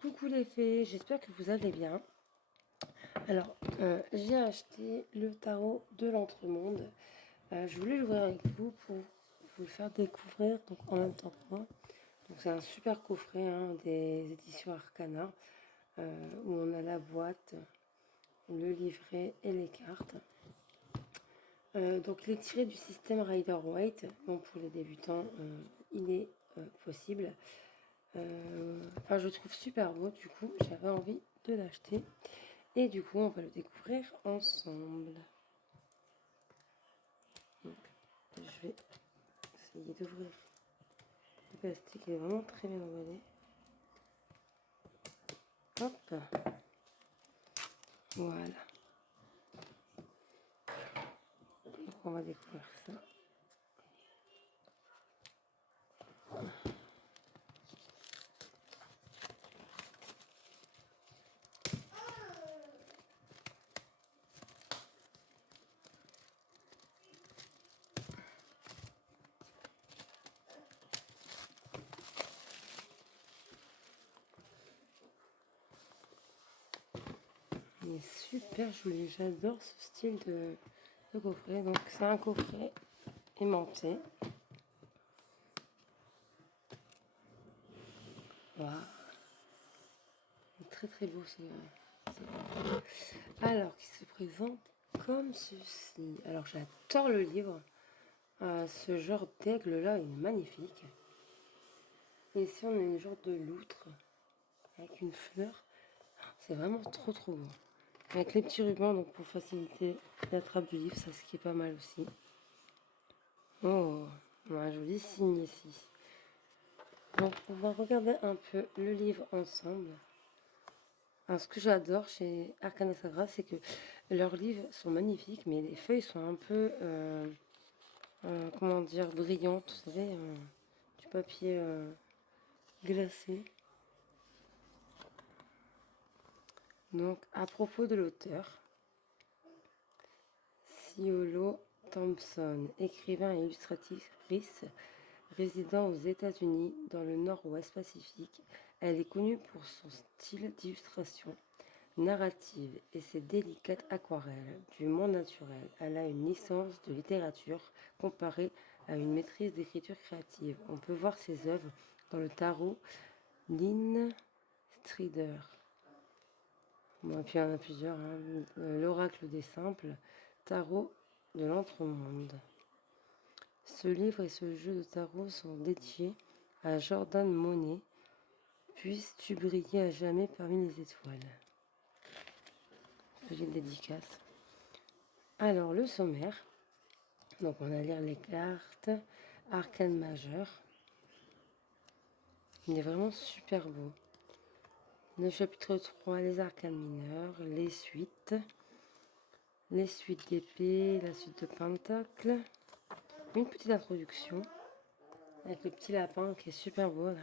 Coucou les fées, j'espère que vous allez bien. Alors, j'ai acheté le tarot de l'Entremonde. Je voulais l'ouvrir avec vous pour vous le faire découvrir donc en même temps que moi. Donc c'est un super coffret des éditions Arcana où on a la boîte, le livret et les cartes. Donc il est tiré du système Rider-Waite. Donc pour les débutants, il est possible. Enfin, je le trouve super beau, du coup j'avais envie de l'acheter. Et du coup, on va le découvrir ensemble. Donc, je vais essayer d'ouvrir le plastique. Il est vraiment très bien emballé. Hop. Voilà. Donc, on va découvrir ça. Il est super joli. J'adore ce style de coffret. Donc, c'est un coffret aimanté. Waouh. Très très beau ce alors, qui se présente comme ceci. Alors, j'adore le livre. Ce genre d'aigle là est magnifique. Et ici, on a une genre de loutre avec une fleur. C'est vraiment trop trop beau. Avec les petits rubans, donc pour faciliter la trappe du livre, ça ce qui est pas mal aussi. Oh, on a un joli signe ici. Donc on va regarder un peu le livre ensemble. Alors ce que j'adore chez Arcana Sagra, c'est que leurs livres sont magnifiques, mais les feuilles sont un peu, comment dire, brillantes, vous savez, du papier glacé. Donc à propos de l'auteur, Ciolo Thompson, écrivain et illustratrice résidant aux États-Unis dans le Nord-Ouest Pacifique, elle est connue pour son style d'illustration narrative et ses délicates aquarelles du monde naturel. Elle a une licence de littérature comparée à une maîtrise d'écriture créative. On peut voir ses œuvres dans le tarot Lynn Strider. Bon, puis il y en a plusieurs. L'oracle des simples, tarot de l'entremonde. Ce livre et ce jeu de tarot sont dédiés à Jordan Monet. Puisses-tu briller à jamais parmi les étoiles. Petite dédicace. Alors, le sommaire. Donc, on va lire les cartes. Arcane majeur. Il est vraiment super beau. Le chapitre 3, les arcanes mineurs. Les suites. Les suites d'épée. La suite de pentacle. Une petite introduction. Avec le petit lapin qui est super beau là.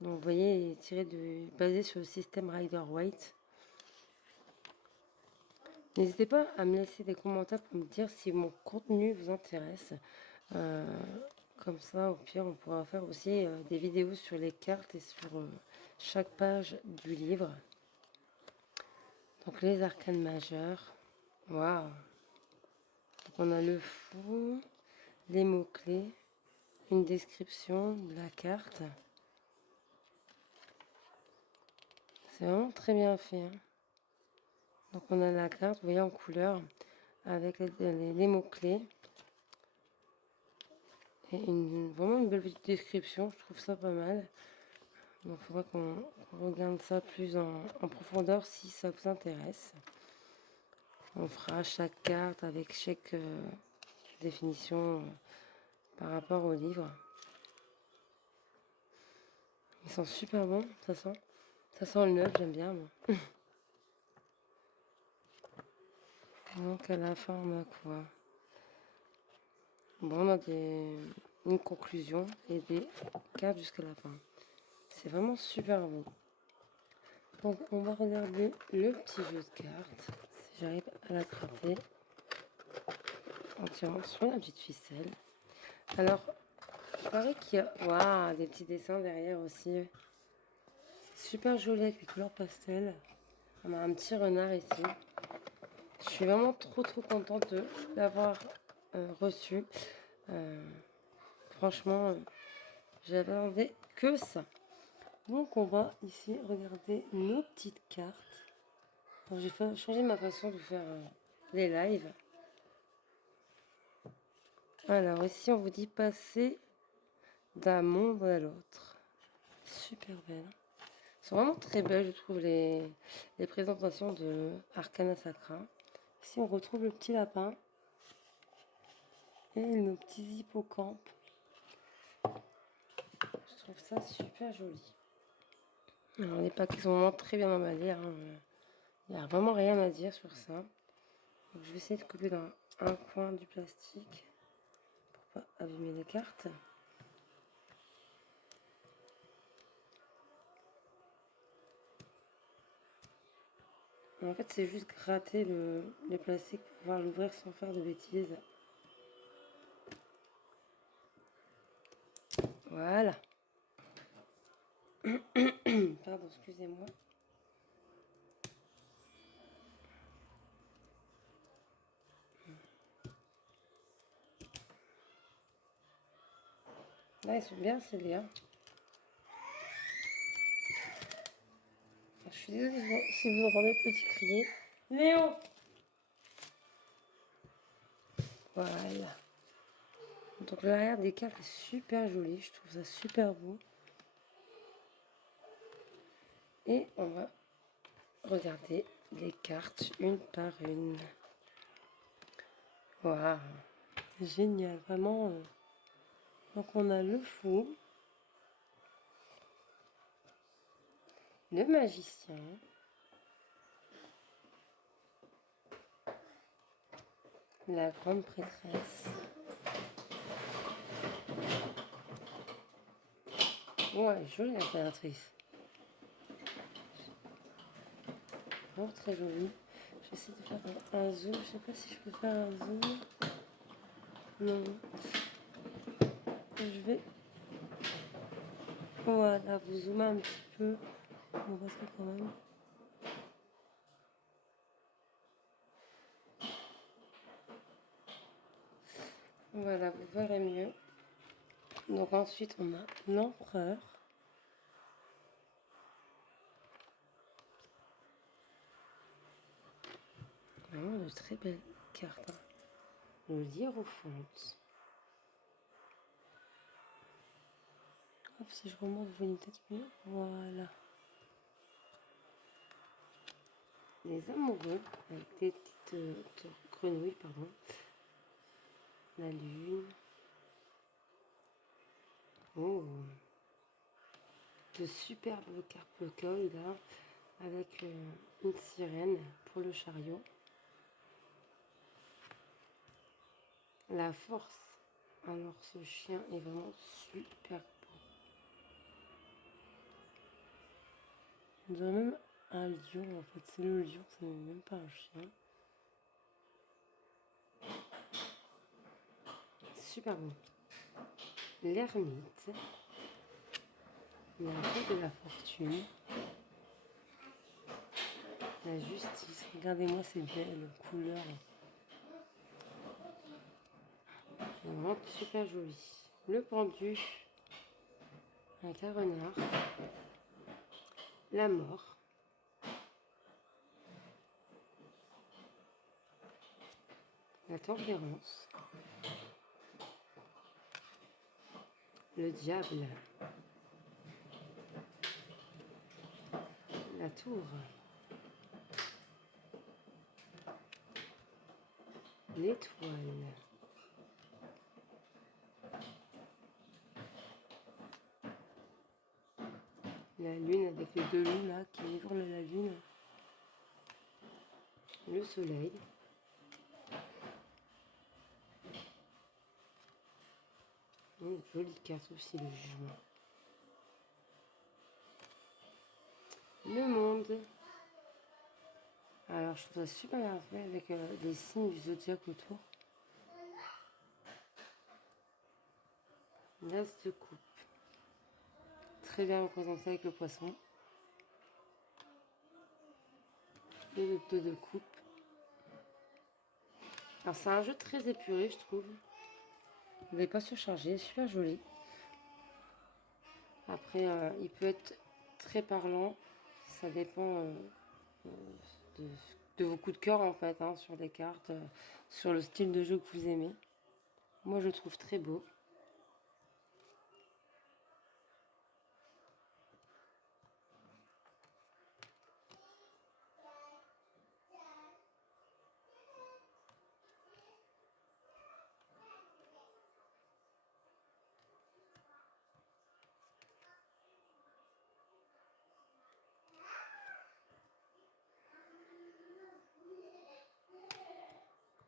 Donc vous voyez, il est basé sur le système Rider-Waite. N'hésitez pas à me laisser des commentaires pour me dire si mon contenu vous intéresse. Comme ça, au pire, on pourra faire aussi des vidéos sur les cartes et sur chaque page du livre. Donc les arcanes majeures. Waouh! Donc on a le fou, les mots-clés, une description de la carte. C'est vraiment très bien fait. Hein. Donc on a la carte, vous voyez, en couleur, avec les mots-clés. Et vraiment une belle petite description, je trouve ça pas mal. Donc il faudra qu'on regarde ça plus en profondeur si ça vous intéresse. On fera chaque carte avec chaque définition par rapport au livre. Ils sont super bons, ça sent le neuf, j'aime bien moi. Donc à la fin on a quoi? Bon, on a une conclusion et des cartes jusqu'à la fin. C'est vraiment super beau. Donc on va regarder le petit jeu de cartes. Si j'arrive à l'attraper en tirant sur la petite ficelle. Alors, il paraît qu'il y a des petits dessins derrière aussi. C'est Super joli avec les couleurs pastel. On a un petit renard ici. Je suis vraiment trop contente de l'avoir reçu. Franchement, j'attendais que ça. Donc on va ici regarder nos petites cartes. J'ai changé ma façon de faire les lives. Alors ici on vous dit passer d'un monde à l'autre. Super belle. C'est vraiment très belles, je trouve, les présentations de Arcana Sacra. Ici on retrouve le petit lapin et nos petits hippocampes. Je trouve ça super joli. Alors les paquets sont vraiment très bien emballés. Il n'y a vraiment rien à dire sur ça. Donc, je vais essayer de couper dans un coin du plastique pour pas abîmer les cartes. Et en fait, c'est juste gratter le plastique pour pouvoir l'ouvrir sans faire de bêtises. Voilà. Pardon, excusez-moi. Là, ils sont bien scellés. Hein. Je suis désolée si vous entendez le petit crier. Léo! Voilà. Donc l'arrière des cartes est super joli. Je trouve ça super beau. Et on va regarder les cartes une par une. Waouh! Génial, vraiment. Donc on a le fou. Le magicien. La grande prêtresse. Ouais, jolie l'impératrice. Vraiment très jolie. J'essaie de faire un zoom. Je sais pas si je peux faire un zoom. Non. Je vais. Voilà, vous zoomer un petit peu. On voit ça quand même. Voilà, vous verrez mieux. Donc ensuite, on a l'empereur. Vraiment de très belles cartes. Hein. Le hiérophante. Hop, si je remonte, vous voyez peut-être mieux. Voilà. Les amoureux, avec des petites grenouilles, pardon. La lune. Oh. De superbes cartes coll là, avec une sirène pour le chariot. La force. Alors ce chien est vraiment super beau. On dirait même un lion en fait. C'est le lion, ce n'est même pas un chien. Super beau. L'ermite. La roue de la fortune. La justice. Regardez-moi ces belles couleurs. C'est vraiment super joli. Le pendu. Avec un renard. La mort. La tempérance. Le diable. La tour. L'étoile. La lune avec les deux lunes là qui hurlent la lune. Le soleil. Une jolie carte aussi, le jugement. Le monde. Alors je trouve ça super bien fait avec les signes du zodiaque autour. L'as de coupe. Très bien représenté avec le poisson. de coupe. Alors c'est un jeu très épuré, je trouve. Il n'est pas surchargé, super joli. Après, il peut être très parlant. Ça dépend de, de vos coups de cœur en fait, hein, sur les cartes, sur le style de jeu que vous aimez. Moi, je le trouve très beau.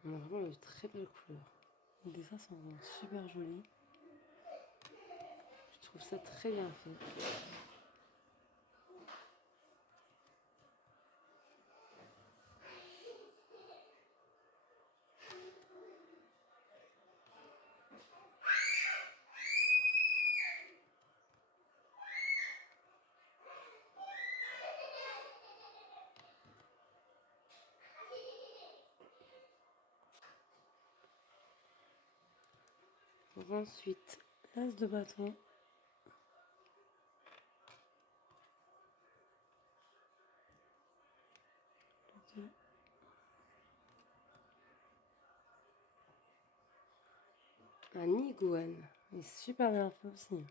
On a vraiment de très belles couleurs. Les dessins sont vraiment super jolis. Je trouve ça très bien fait. Donc ensuite, l'as de bâton. Un iguane. Il est super bien fait aussi.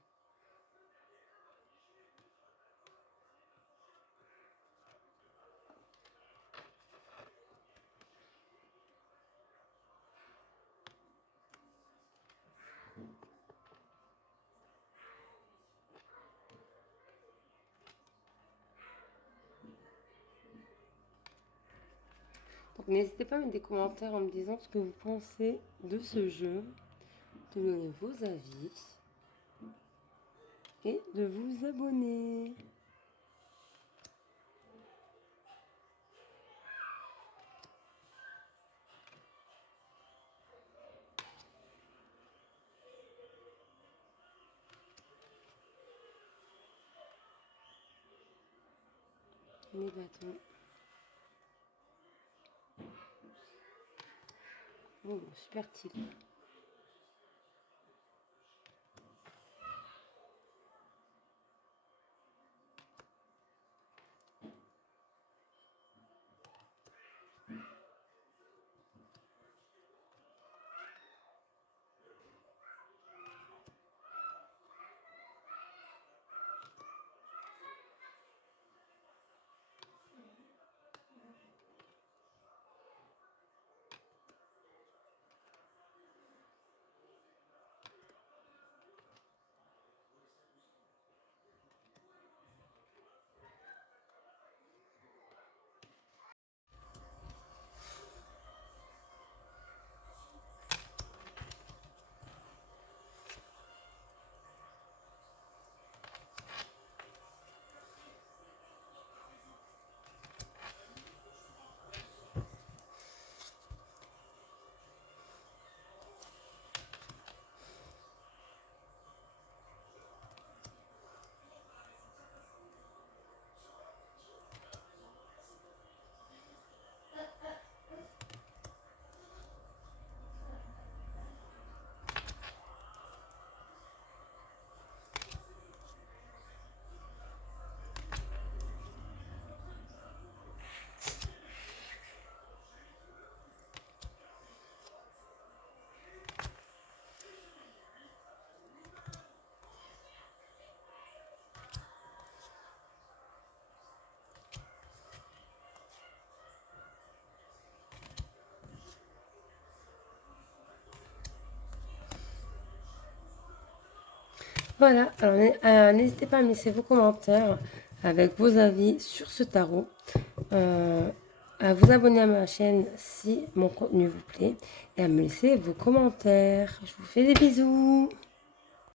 Donc n'hésitez pas à mettre des commentaires en me disant ce que vous pensez de ce jeu, de donner vos avis et de vous abonner. Les bâtons. Oh, super type. Voilà, alors n'hésitez pas à me laisser vos commentaires avec vos avis sur ce tarot, à vous abonner à ma chaîne si mon contenu vous plaît et à me laisser vos commentaires. Je vous fais des bisous.